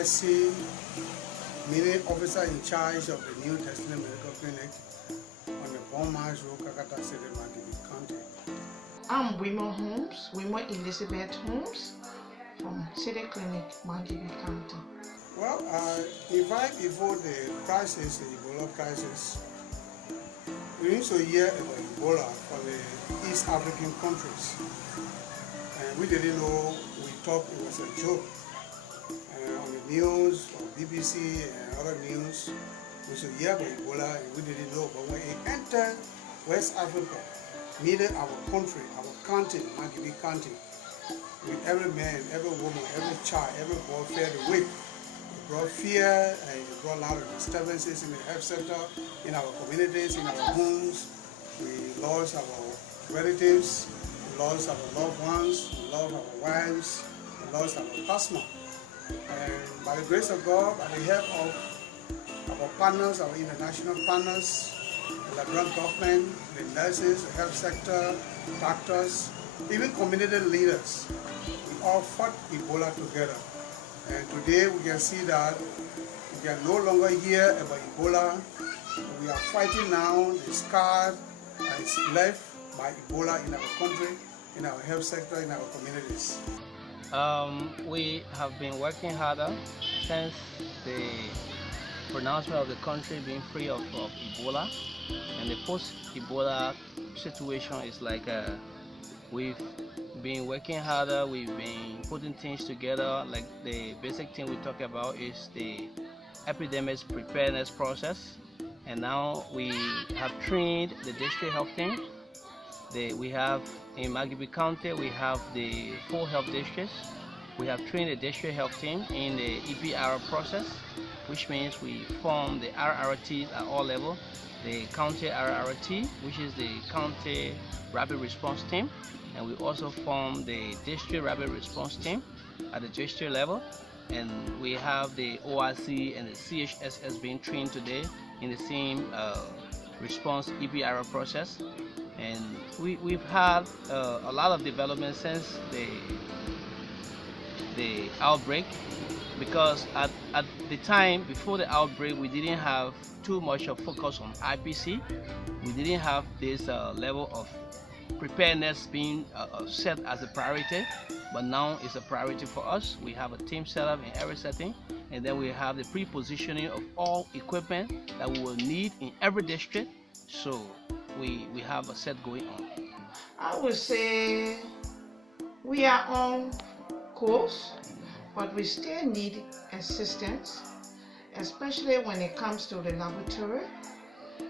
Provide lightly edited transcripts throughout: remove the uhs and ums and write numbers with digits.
OIC, meeting officer in charge of the new Destiny Medical Clinic on the Bon Marsh Road, Kakata City, Margibi County. I'm Wilma Holmes, Wilma Elizabeth Holmes from City Clinic, Margibi County. Well, right before the crisis, the Ebola crisis, we used to hear about Ebola from the East African countries. And we didn't know, we thought it was a joke. On the news, on BBC and other news, we should hear about Ebola and we didn't know. But when it entered West Africa, meaning our country, our county, Margibi County, with every man, every woman, every child, every boy fared away. It brought fear and it brought a lot of disturbances in the health sector, in our communities, in our homes. We lost our relatives, we lost our loved ones, we lost our wives, we lost our customer. And by the grace of God, by the help of our partners, our international partners, the Liberian government, the nurses, the health sector, doctors, even community leaders, we all fought Ebola together. And today we can see that we can no longer hear about Ebola. We are fighting now the scar that is left by Ebola in our country, in our health sector, in our communities. We have been working harder since the pronouncement of the country being free of Ebola, and the post-Ebola situation is like we've been working harder, we've been putting things together. Like the basic thing we talk about is the epidemic preparedness process, and now we have trained the district health team. We have in Margibi County, we have the 4 health districts. We have trained the district health team in the EPR process, which means we form the RRTs at all levels. The county RRT, which is the county rapid response team, and we also form the district rapid response team at the district level. And we have the OIC and the CHSS being trained today in the same response EPR process. And we've had a lot of development since the outbreak, because at the time before the outbreak we didn't have too much of focus on IPC. We didn't have this level of preparedness being set as a priority, but now it's a priority for us. We have a team set up in every setting, and then we have the pre-positioning of all equipment that we will need in every district. So we have a set going on. I would say we are on course, but we still need assistance, especially when it comes to the laboratory,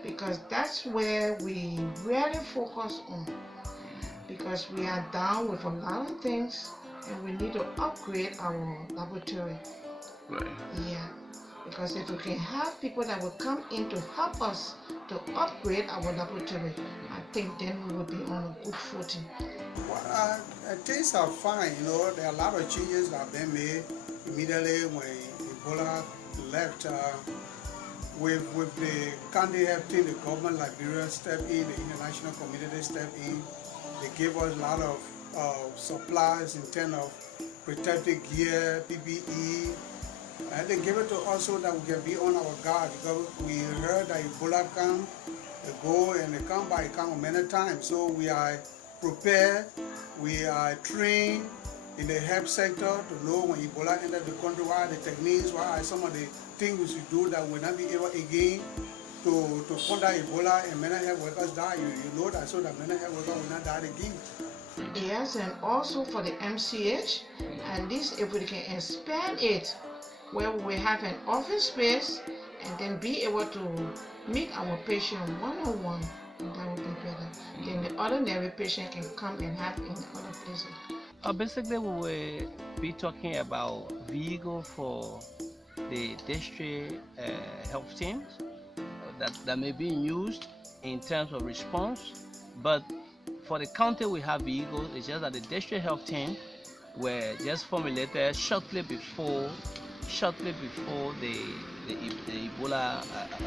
because that's where we really focus on, because we are down with a lot of things and we need to upgrade our laboratory. Right. Yeah, because if we can have people that will come in to help us to upgrade our laboratory, I think then we will be on a good footing. Well, things are fine, you know. There are a lot of changes that have been made immediately when Ebola left. With the county health team, the government, Liberia stepped in, the international community stepped in. They gave us a lot of supplies in terms of protective gear, PPE, and they gave it to us so that we can be on our guard, because we heard that Ebola come, they go and they come by, come many times. So we are prepared, we are trained in the health sector to know when Ebola entered the country, what are the techniques, what are some of the things we should do that will not be able again to combat Ebola and mental health workers die. You know that, so that mental health workers will not die again. Yes, and also for the MCH, at least if we can expand it, where we have an office space and then be able to meet our patient one-on-one, that would be better. Then the ordinary patient can come and have in other places. Basically, we will be talking about vehicle for the district health teams that may be used in terms of response. But for the county, we have vehicles. It's just that the district health team were just formulated shortly before the Ebola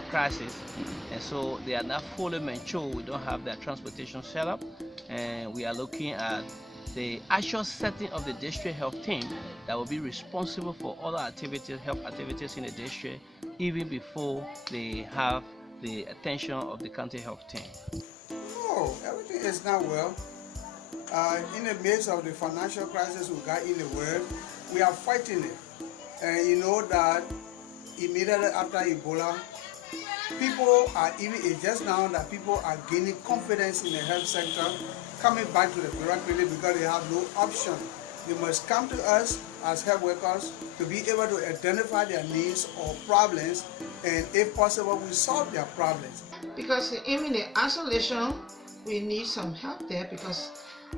crisis, and so they are not fully mature. We don't have their transportation set up, and we are looking at the actual setting of the district health team that will be responsible for all activities, health activities in the district, even before they have the attention of the county health team. No, everything is not well. In the midst of the financial crisis we got in the world, we are fighting it. And you know that immediately after Ebola, people are even, it's just now that people are gaining confidence in the health sector, coming back to the bureaucracy because they have no option. They must come to us as health workers to be able to identify their needs or problems, and if possible, we solve their problems. Because even the isolation, we need some help there, because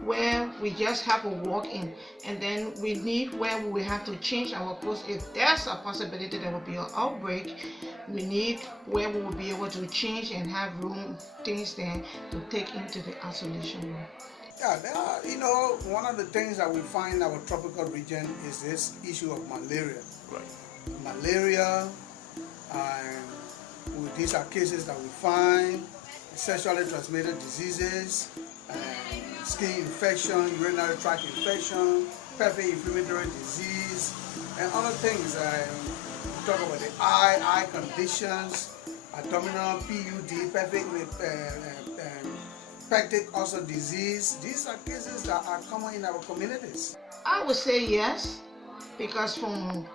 where we just have a walk-in, and then we need where we have to change our clothes. If there's a possibility there will be an outbreak, we need where we will be able to change and have room, things there to take into the isolation room. Yeah, there are, you know, one of the things that we find in our tropical region is this issue of malaria. Right. Malaria, and these are cases that we find, sexually transmitted diseases, skin infection, urinary tract infection, pelvic inflammatory disease, and other things. We talk about the eye conditions, abdominal PUD, peptic ulcer disease. These are cases that are common in our communities. I would say yes, because from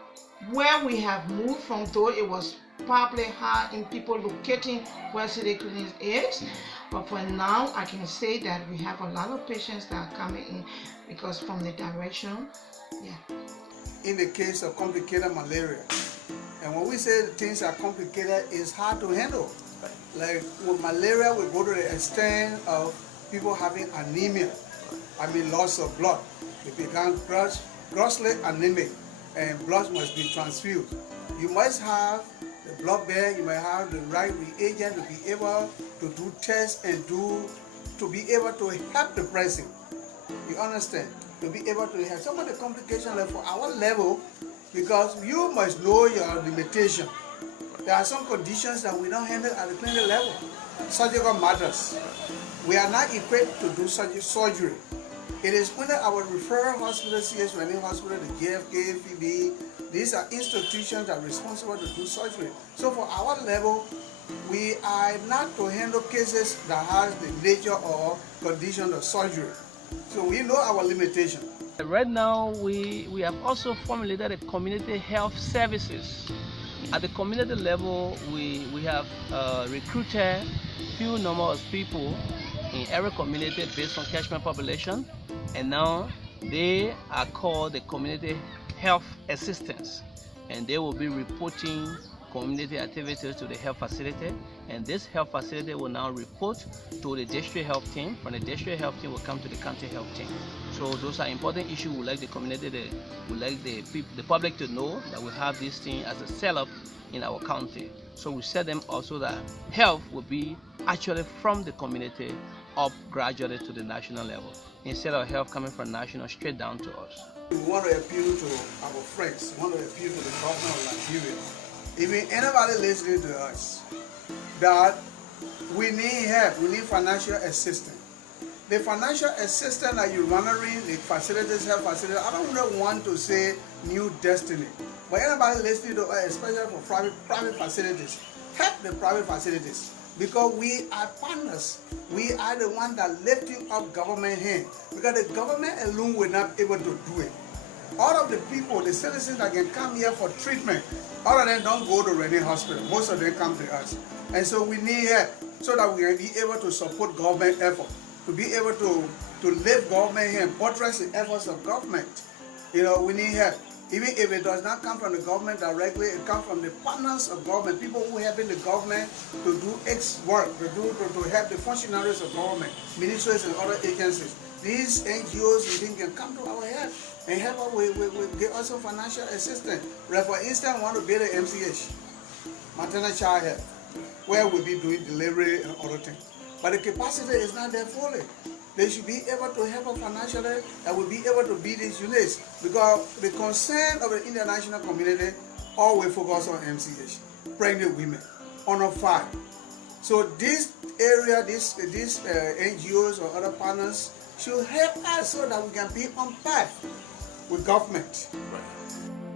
where we have moved from, though it was probably hard in people locating where city clinics is, but for now I can say that we have a lot of patients that are coming in because from the direction, yeah. In the case of complicated malaria, and when we say things are complicated, it's hard to handle. Like with malaria, we go to the extent of people having anemia, loss of blood. They become grossly anemic, and blood must be transfused. You must have the blood bank, you might have the right reagent to be able to do tests and to be able to help the person. You understand? To be able to have some of the complications like for our level, because you must know your limitation. There are some conditions that we don't handle at the clinical level. Surgical matters. We are not equipped to do surgery. It is under our referral hospital, CS Running Hospital, the JFK, FEB. These are institutions that are responsible to do surgery. So for our level, we are not to handle cases that have the nature or condition of surgery. So we know our limitation. Right now, we have also formulated a community health services. At the community level, we have recruited few number of people in every community based on catchment population, and now they are called the community health assistants, and they will be reporting community activities to the health facility, and this health facility will now report to the district health team. From the district health team will come to the county health team. So those are important issues. We like the community, we like the public to know that we have this thing as a setup in our county. So we set them also that health will be actually from the community up gradually to the national level, instead of health coming from national straight down to us. We want to appeal to our friends, we want to appeal to the government of Liberia, even anybody listening to us, that we need help, we need financial assistance. The financial assistance that you're monitoring, the facilities, health facilities, I don't want to say new destiny, but anybody listening to us, especially for private facilities, help the private facilities, because we are partners. We are the one that lifting up government hand, because the government alone will not be able to do it. All of the people, the citizens that can come here for treatment, all of them don't go to Reading Hospital. Most of them come to us. And so we need help so that we can be able to support government effort, to be able to lift government hand, buttress the efforts of government. You know, we need help. Even if it does not come from the government directly, it comes from the partners of government, people who help in the government to do X work, to help the functionaries of government, ministries and other agencies. These NGOs, you think, can come to our help and help us with give us some financial assistance. Like for instance, we want to build an MCH, maternal child health, where we'll be doing delivery and other things. But the capacity is not there fully. They should be able to help us financially and will be able to build these units, because the concern of the international community always focus on MCH, pregnant women, under 5. So this area, these NGOs or other partners should help us so that we can be on par with government. Right.